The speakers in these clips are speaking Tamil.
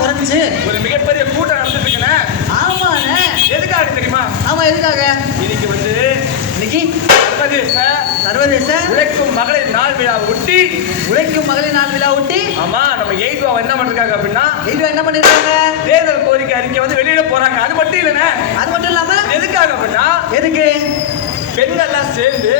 குறைஞ்சிச்சு. ஒரு மிகப்பெரிய கூட்டம் நடந்துட்டு இருக்குண்ணே. ஆமாண்ணே. எதுக்காக தெரியுமா? ஆமா, எதுக்காக? இன்னைக்கு இன்னைக்கு சர்வதேச உழைக்கும் மகளிர் நாள் விழா ஒட்டி ஆமா நம்ம எய்துவா என்ன பண்றாங்க அப்படின்னா என்ன பண்ணிருக்காங்க? தேர்தல் கோரிக்கை அறிக்கை வெளியிட போறாங்க. அது மட்டும் இல்லைண்ணே. அது மட்டும் இல்லாம எதுக்காக அப்படின்னா எதுக்கு பெண்கள்லாம் சேர்ந்து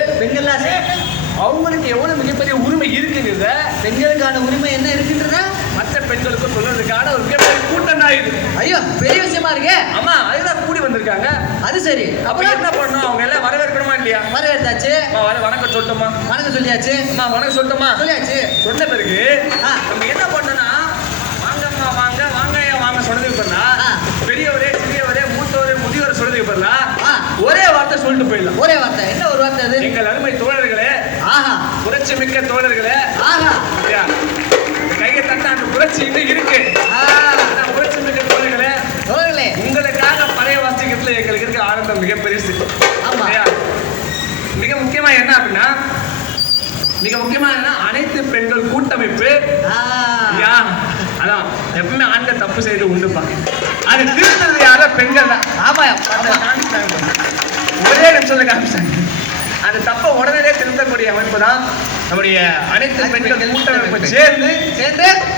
அவங்களுக்கு எவ்வளவு மிகப்பெரிய உரிமை இருக்குங்கிறத, பெண்களுக்கான உரிமை என்ன இருக்குன்றத மற்ற பெண்களுக்கும் சொல்றதுக்கான ஒரு மிகப்பெரிய கூட்டம் தான் இது. ஐயோ, பெரிய விஷயமா இருக்கே. ஆமா, அதுதான் கூடி வந்திருக்காங்க. அது சரி. அப்ப என்ன பண்ணணும்? அவங்க எல்லாம் வரவேற்கணுமா இல்லையா? வரவேற்றாச்சு. வணக்கம் சொல்லிட்டோமா? வணக்கம் சொல்லியாச்சு. அம்மா வணக்கம் சொல்லிட்டோமா? சொல்லியாச்சு. சொன்ன பிறகு நம்ம என்ன பண்ணோம்னா, வாங்கம்மா வாங்க, வாங்கய்யா வாங்க சொன்னதுக்கு பதிலா பெரியவரே சிறியவரே மூத்தவரே முதியவரை சொல்றதுக்கு பதிலா ஒரே வார்த்தை சொல்லிட்டு போயிடலாம். ஒரே வார்த்தை. என்ன ஒரு வார்த்தை அது? எங்கள் அருமை தோழர்களே, புரட்சி மிக்க தோழர்களே, கையை தட்ட அந்த புரட்சி இன்னும் இருக்கு. புரட்சி மிக்க தோழர்களே, உங்களுக்காக பழைய வாசிக்கிறதுல எங்களுக்கு இருக்க ஆனந்தம் மிக பெருசு. மிக முக்கியமா என்ன அப்படின்னா, அனைத்து பெண்கள் கூட்டமைப்பு. அதான் எப்பவுமே ஆண்கள் தப்பு செய்து உண்டுப்பாங்க. அது திருத்தது யாரோ பெண்கள் தான். ஒரே நிமிஷத்துல காமிச்சாங்க. அந்த தப்ப உடனே திருத்தக்கூடிய அமைப்பு தான் நம்முடைய அனைத்து பெண்கள் கூட்டமைப்பு சேர்ந்து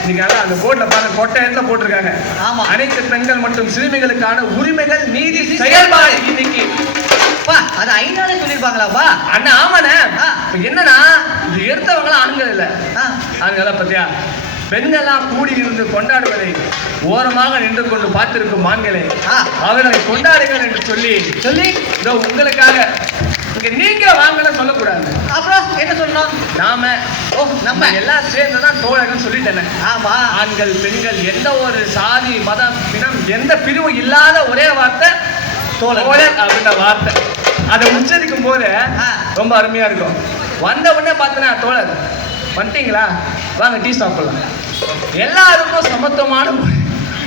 நீங்க அந்த போர்ட்ல பாருங்க, கொட்டை இடத்துல போட்டிருக்காங்க. அனைத்து பெண்கள் மற்றும் சிறுமிகளுக்கான உரிமைகள் நீதி செயல்பாடு. இன்னைக்கு அது ஐநாளே சொல்லிருப்பாங்களாப்பா? அண்ணா ஆமாண்ணே. என்னன்னா இது எடுத்தவங்களாம் ஆண்கள் இல்ல, ஆண்களா பத்தியா பெண்கள்லாம் கூடி இருந்து கொண்டாடுவதை ஓரமாக நின்று கொண்டு பார்த்திருக்கும் ஆண்களே, அவர்களை கொண்டாடுங்கள் என்று சொல்லி இதோ உங்களுக்காக இங்க நீங்க வாங்கல சொல்லக்கூடாது. அப்புறம் என்ன சொல்லணும்? நம்ம எல்லாம் சேர்ந்துதான் தோழர்கள் சொல்லிட்டேன். ஆமா, ஆண்கள் பெண்கள் எந்த ஒரு சாதி மதம் இனம் எந்த பிரிவு இல்லாத ஒரே வார்த்தை தோழர் அப்படின்ற வார்த்தை. அதை உச்சரிக்கும் போது ரொம்ப அருமையா இருக்கும். வந்த உடனே பார்த்தனா தோழர் வந்துட்டீங்களா, வாங்க டீ சாப்பிடலாம். எல்லாருக்கும் சமத்துவமான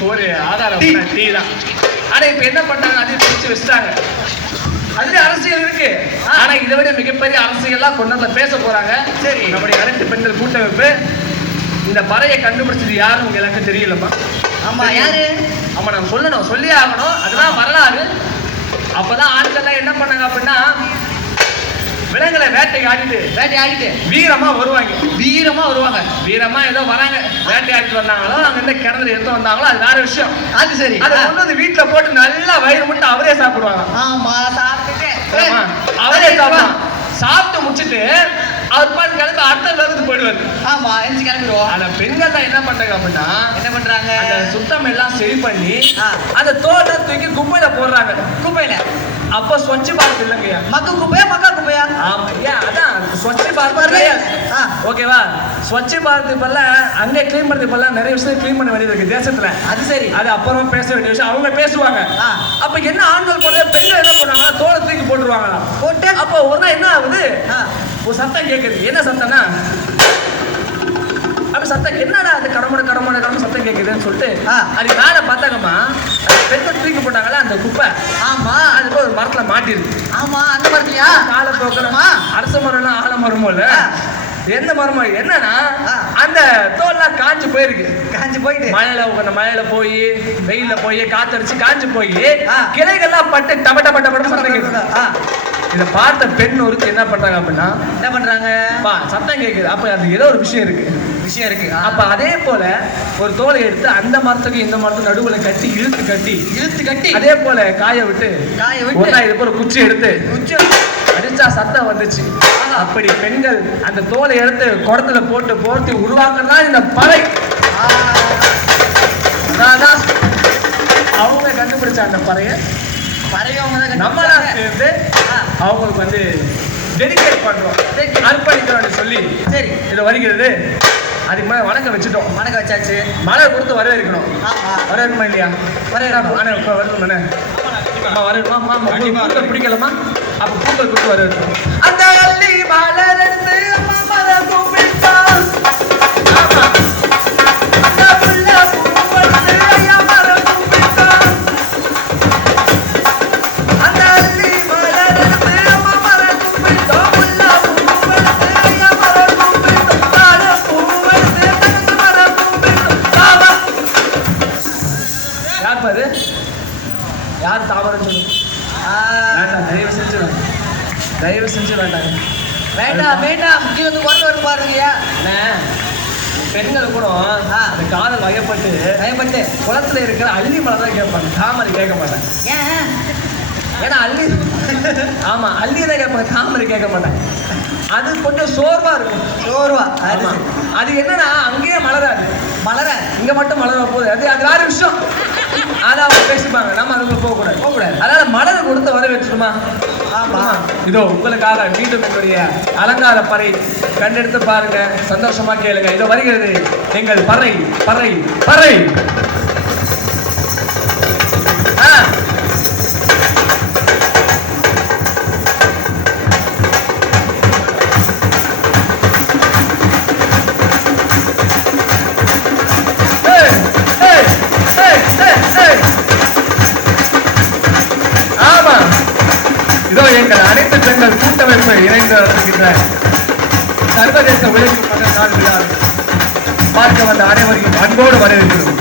ஒரு ஆதாரம் டீ தான். ஆனா இப்ப என்ன பண்ணாங்க, அதையும் பிரிச்சு வச்சுட்டாங்க. அதுல அரசியல் இருக்கு, ஆனா இதை விட மிகப்பெரிய அரசியல்லாம் கொண்டு பேச போறாங்க. சரி, நம்முடைய அனைத்து பெண்கள் கூட்டமைப்பு இந்த பறையை கண்டுபிடிச்சது யாரும் உங்க எல்லாருக்கும் தெரியலமா? ஆமா, யாரு? ஆமா, நம்ம சொல்லணும், சொல்லியே ஆகணும். அதுதான் வரலாறு. அப்பதான் ஆண்கள்லாம் என்ன பண்ணாங்க அப்படின்னா, விலங்குகளை வேட்டையாடிட்டு வீரமா வருவாங்க. வீரமா ஏதோ வராங்க, வேட்டையாடிட்டு வந்தாங்களோ, அங்க இருந்து கிணறு எடுத்து வந்தாங்களோ, அது வேற விஷயம். அது சரி, அதை கொண்டு வந்து வீட்டுல போட்டு நல்லா வயிறு மட்டும் அவரே சாப்பிடுவாங்க. அவரே சாப்பிட்டு முடிச்சுட்டு அவர் பாட்டு கிளம்பி அடுத்த லோகத்துக்கு போயிடுவாரு. ஆமா, எஞ்சி கிளம்பிடுவோம். அந்த பெண்கள் தான் என்ன பண்றாங்க அப்படின்னா, என்ன பண்றாங்க, அந்த சுத்தம் எல்லாம் சரி பண்ணி அந்த தோட்டை தூக்கி குப்பையில போடுறாங்க. குப்பையில அப்ப ஸ்வட்ச பாரத் இல்லைங்கய்யா, மக்கா குப்பையா? ஆமா ஐயா, அதான் ஸ்வட்ச பாரத். ஓகேவா? ஸ்வட்ச பாரத் இப்ப அங்கே கிளீன் பண்றது இப்ப நிறைய விஷயம் கிளீன் பண்ண வேண்டியது இருக்கு தேசத்துல. அது சரி, அது அப்புறமா பேச வேண்டிய விஷயம். அவங்க பேசுவாங்க. அப்ப என்ன ஆண்கள் போடுற பெண்கள் என்ன பண்ணுவாங்க, தோலை தூக்கி போட்டுருவாங்க. போட்டு அப்ப ஒரு நாள் என்ன ஆகுது, ஒரு சத்தம் கேட்குது. என்ன சத்தம்னா, அப்ப சத்தம் என்னடா அது கடமுட சத்தம் கேட்குதுன்னு சொல்லிட்டு அது மேல பார்த்தாங்கம்மா, பெண்கள் தூக்கி போட்டாங்களா அந்த குப்பை. ஆமா, அதுக்கு ஒரு மரத்துல மாட்டிருக்கு. ஆமா, அந்த மரத்துலயா? காலை போக்கணுமா, அரச மரம்லாம் ஆலமரமும் இல்ல, எந்த மரமும். என்னன்னா அந்த தோல்லாம் காஞ்சு போயிட்டு மழையில போய் வெயில போய் காத்தடிச்சு காஞ்சு போய் கிளைகள்லாம் பட்டு டபட்ட சத்தம் கேட்குது. இதை பார்த்த பெண் ஒருத்தர் என்ன பண்றாங்க அப்படின்னா, என்ன பண்றாங்க, சத்தம் கேட்குது. அப்ப அது ஏதோ ஒரு விஷயம் இருக்கு. அப்ப அதே போல ஒரு தோலை எடுத்து அந்த மரத்துக்கு இந்த மரத்துக்கு நடுவுல கட்டி இழுத்து கட்டி அதே போல காய விட்டு இது போல குச்சி எடுத்து அடிச்சா சத்தம் வந்துச்சு. அப்படி பெண்கள் அந்த தோலை எடுத்து குடத்துல போட்டு போர்த்தி உருவாக்குறதா இந்த பறை. அவங்க கண்டுபிடிச்ச அந்த பறைய நம்மளாம் சேர்ந்து அவங்களுக்கு டெடிகேட் பண்றோம், அர்ப்பணிக்கிறோம் சொல்லி. சரி, இது வருகிறது. அதுக்கு மேலே வணக்கம் வச்சாச்சு. மழை கொடுத்து வரவேற்கணும். வரவேற்கணுமா இல்லையா? வரவேற்கணும். பூக்கள் பிடிக்கலாமா? அப்ப பூக்கள் கொடுத்து வரவேற்கணும். அந்த அள்ளி மலர் எடுத்து யார் பாரு யார் தாமரை சொல்லு வேண்டாம், தயவு செஞ்சு வேண்டாங்க. வேண்டாம் வேண்டாம் இங்க வந்து கொண்டு வந்து பாருங்கய்யா. அண்ணே, பெண்கள் கூட அந்த காதல் வயப்பட்டு குளத்துல இருக்கிற அள்ளி மலை தான் கேட்பாங்க, தாமரை கேட்க மாட்டாங்க. ஏன்? ஏன்னா அள்ளி ஆமா அள்ளி தான் கேட்பாங்க, தாமரை கேட்க மாட்டாங்க. அது கொஞ்சம் சோர்வா இருக்கும். சோர்வா? ஆமா. அது என்னன்னா அங்கேயே மலராது, மலர இங்க மட்டும் மலர போகுது. அது வேற விஷயம். ஆனா அவங்க பேசிப்பாங்க, நம்ம அதுக்குள்ள போகக்கூடாது. அதனால மலரை கொடுத்து வர வச்சிருமா. ஆமா. இதோ உங்களுக்காக மீண்டும் என்னுடைய அலங்கார பறை கண்டெடுத்து பாருங்க, சந்தோஷமா கேளுங்க. இதோ வருகிறது எங்கள் பறை பறை பறை. ஆமா, இதோ எங்கள் அனைத்து பெண்கள் கூட்டமைப்பு இணைந்து நடத்துகின்ற சர்வதேச உழைப்பு நாள் விழா பார்க்க வந்த அனைவரையும் அன்போடு வரவேற்கிறோம்.